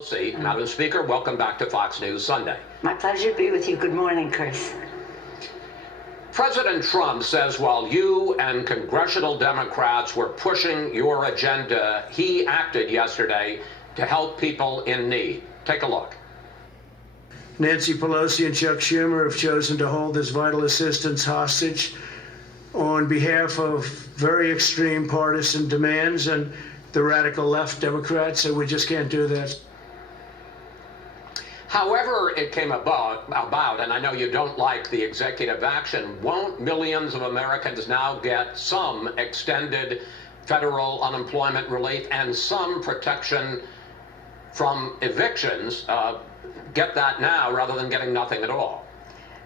Madam Speaker, welcome back to Fox News Sunday. My pleasure to be with you. Good morning, Chris. President Trump says while you and congressional Democrats were pushing your agenda, he acted yesterday to help people in need. Take a look. Nancy Pelosi and Chuck Schumer have chosen to hold this vital assistance hostage on behalf of very extreme partisan demands, and the radical left Democrats said we just can't do that. However it came about, and I know you don't like the executive action, won't millions of Americans now get some extended federal unemployment relief and some protection from evictions? Get that now rather than getting nothing at all.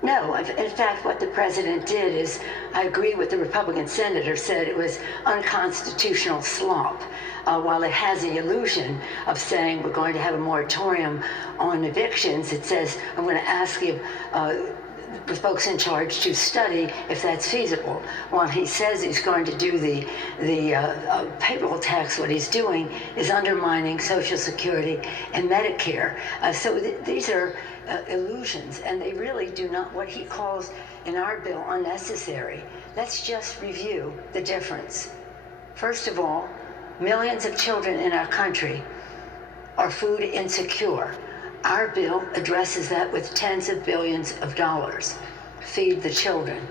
No, in fact, what the president did is, I agree with the Republican senator, said it was unconstitutional slop. While it has the illusion of saying we're going to have a moratorium on evictions, it says, I'm going to ask you, the folks in charge to study if that's feasible. While he says he's going to do the payroll tax, what he's doing is undermining Social Security and Medicare. These are illusions, and they really do not, what he calls in our bill, unnecessary. Let's just review the difference. First of all, millions of children in our country are food insecure. Our bill addresses that with tens of billions of dollars. Feed the children.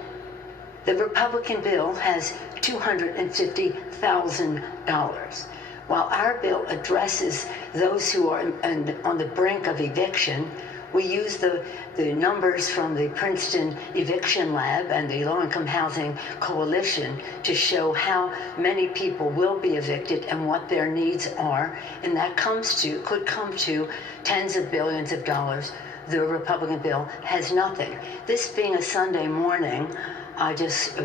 The Republican bill has $250,000. While our bill addresses those who are on the brink of eviction, we use the numbers from the Princeton Eviction Lab and the Low-Income Housing Coalition to show how many people will be evicted and what their needs are, and that could come to tens of billions of dollars. The Republican bill has nothing. This being a Sunday morning, I just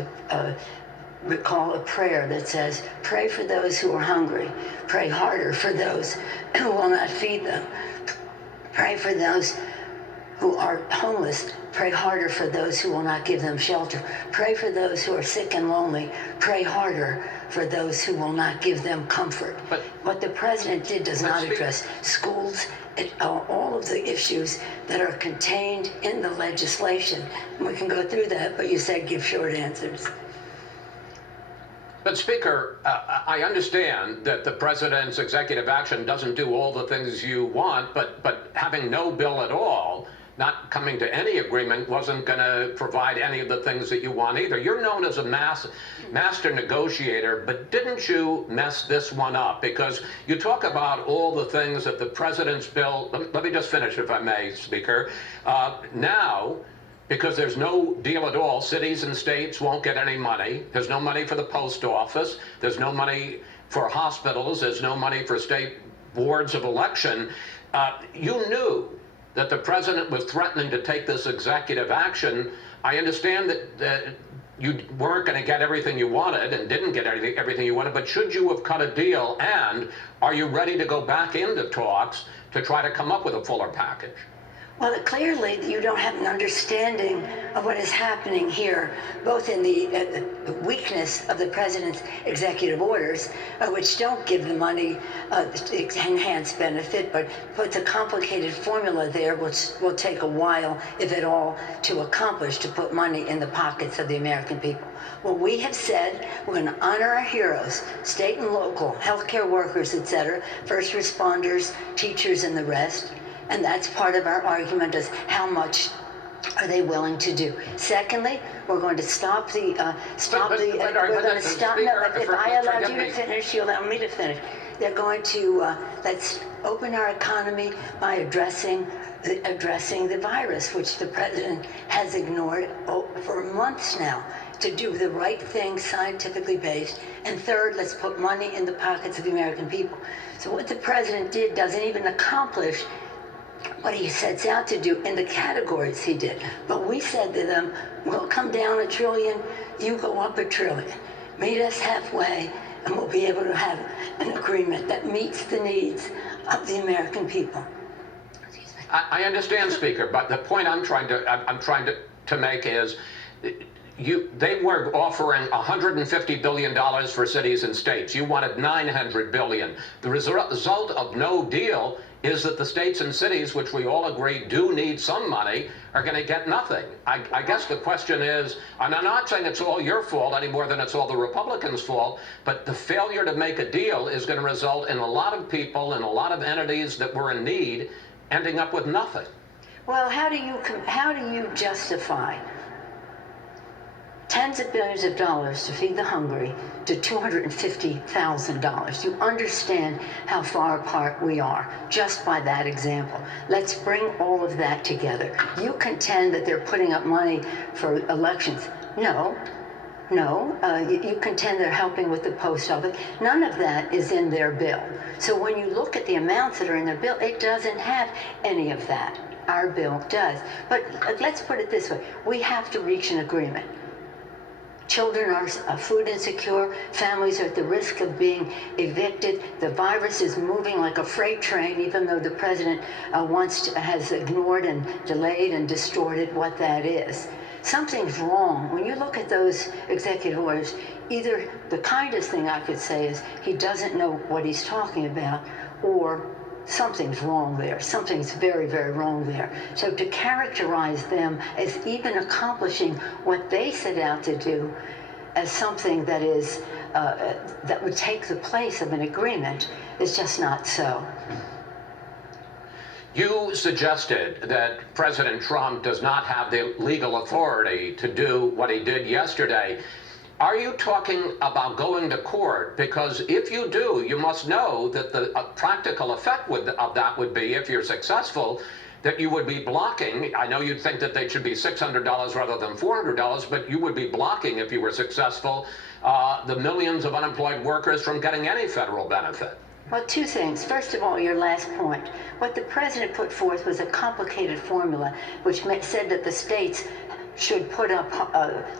recall a prayer that says, pray for those who are hungry, pray harder for those who will not feed them, pray for those who are homeless, pray harder for those who will not give them shelter. Pray for those who are sick and lonely. Pray harder for those who will not give them comfort. But what the president did does not address schools, all of the issues that are contained in the legislation. We can go through that, but you said give short answers. But Speaker, I understand that the president's executive action doesn't do all the things you want, but having no bill at all, not coming to any agreement, wasn't going to provide any of the things that you want either. You're known as a master negotiator, but didn't you mess this one up? Because you talk about all the things that the president's bill, let me just finish if I may, Speaker. Now, because there's no deal at all, cities and states won't get any money. There's no money for the post office. There's no money for hospitals. There's no money for state boards of election. You knew that the president was threatening to take this executive action. I understand that you weren't going to get everything you wanted and didn't get everything you wanted, but should you have cut a deal? And are you ready to go back into talks to try to come up with a fuller package? Well, clearly you don't have an understanding of what is happening here, both in the weakness of the president's executive orders, which don't give the money enhanced benefit, but puts a complicated formula there, which will take a while, if at all, to accomplish, to put money in the pockets of the American people. What we have said, we're going to honor our heroes, state and local, healthcare workers, etc., first responders, teachers, and the rest. And that's part of our argument, is how much are they willing to do. Secondly, we're going to stop the, if I allowed you to finish, you allow me to finish. They're going to, let's open our economy by addressing the virus, which the president has ignored for months now, to do the right thing, scientifically based. And third, let's put money in the pockets of the American people. So what the president did doesn't even accomplish what he sets out to do in the categories he did. But we said to them, we'll come down $1 trillion, you go up $1 trillion. Meet us halfway, and we'll be able to have an agreement that meets the needs of the American people. I understand, Speaker, but the point I'm trying to make is they were offering $150 billion for cities and states. You wanted $900 billion. The result of no deal is that the states and cities, which we all agree do need some money, are going to get nothing. I guess the question is, and I'm not saying it's all your fault any more than it's all the Republicans' fault, but the failure to make a deal is going to result in a lot of people and a lot of entities that were in need ending up with nothing. Well, how do you justify tens of billions of dollars to feed the hungry to $250,000? You understand how far apart we are just by that example. Let's bring all of that together. You contend that they're putting up money for elections. No. You contend they're helping with the post office. None of that is in their bill. So when you look at the amounts that are in their bill, it doesn't have any of that. Our bill does. But let's put it this way. We have to reach an agreement. Children are food insecure. Families are at the risk of being evicted. The virus is moving like a freight train, even though the president has ignored and delayed and distorted what that is. Something's wrong. When you look at those executive orders, either the kindest thing I could say is he doesn't know what he's talking about, or something's wrong there. Something's very, very wrong there. So to characterize them as even accomplishing what they set out to do as something that is that would take the place of an agreement is just not so. You suggested that President Trump does not have the legal authority to do what he did yesterday. Are you talking about going to court? Because if you do, you must know that the practical effect of that would be, if you're successful, that you would be blocking. I know you'd think that they should be $600 rather than $400, but you would be blocking, if you were successful, the millions of unemployed workers from getting any federal benefit. Well, two things. First of all, your last point. What the president put forth was a complicated formula which said that the states should put up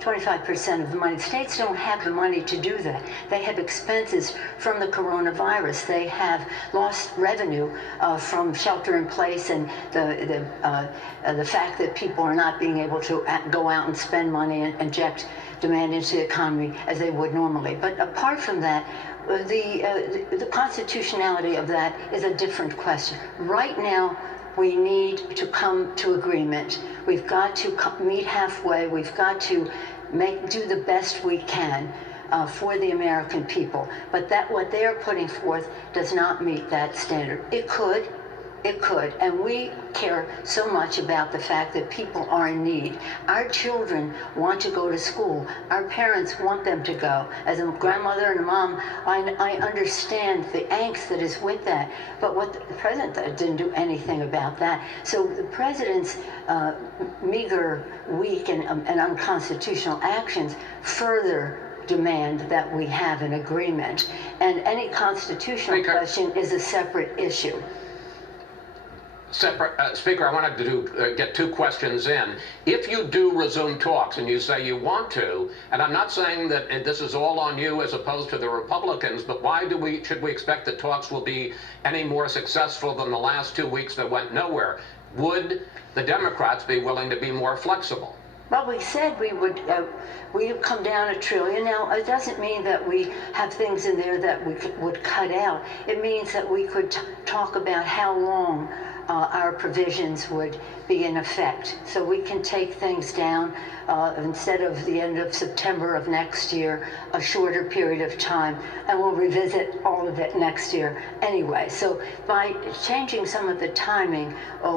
25% of the money. States don't have the money to do that. They have expenses from the coronavirus. They have lost revenue from shelter in place and the fact that people are not being able to go out and spend money and inject demand into the economy as they would normally. But apart from that, the constitutionality of that is a different question. Right now, we need to come to agreement. We've got to meet halfway. We've got to do the best we can for the American people. But what they are putting forth does not meet that standard. It could. And we care so much about the fact that people are in need. Our children want to go to school. Our parents want them to go. As a grandmother and a mom, I understand the angst that is with that. But the president didn't do anything about that. So the president's meager, weak, and unconstitutional actions further demand that we have an agreement. And any constitutional question is a separate issue. Speaker, I wanted to get two questions in. If you do resume talks and you say you want to, and I'm not saying that this is all on you as opposed to the Republicans, but why should we expect that talks will be any more successful than the last 2 weeks that went nowhere? Would the Democrats be willing to be more flexible? Well, we said we would come down $1 trillion. Now, it doesn't mean that we have things in there that we would cut out. It means that we could talk about how long our provisions would be in effect. So we can take things down instead of the end of September of next year, a shorter period of time, and we'll revisit all of it next year anyway. So by changing some of the timing,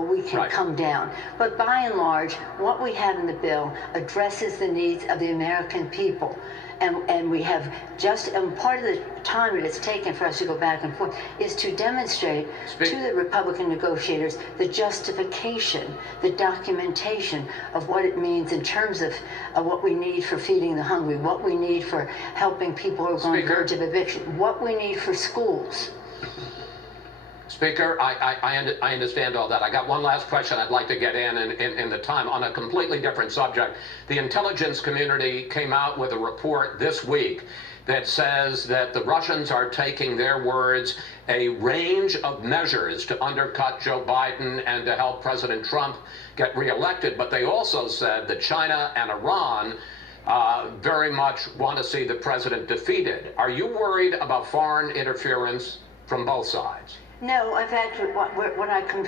we can come down. But by and large, what we have in the bill addresses the needs of the American people. And we have and part of the time that it's taken for us to go back and forth is to demonstrate to the Republican negotiators the justification, the documentation of what it means in terms of what we need for feeding the hungry, what we need for helping people who are on the verge of eviction, what we need for schools. Speaker, I understand all that. I got one last question I'd like to get in the time on a completely different subject. The intelligence community came out with a report this week that says that the Russians are taking, their words, a range of measures to undercut Joe Biden and to help President Trump get reelected. But they also said that China and Iran very much want to see the president defeated. Are you worried about foreign interference from both sides? No, in fact, what I can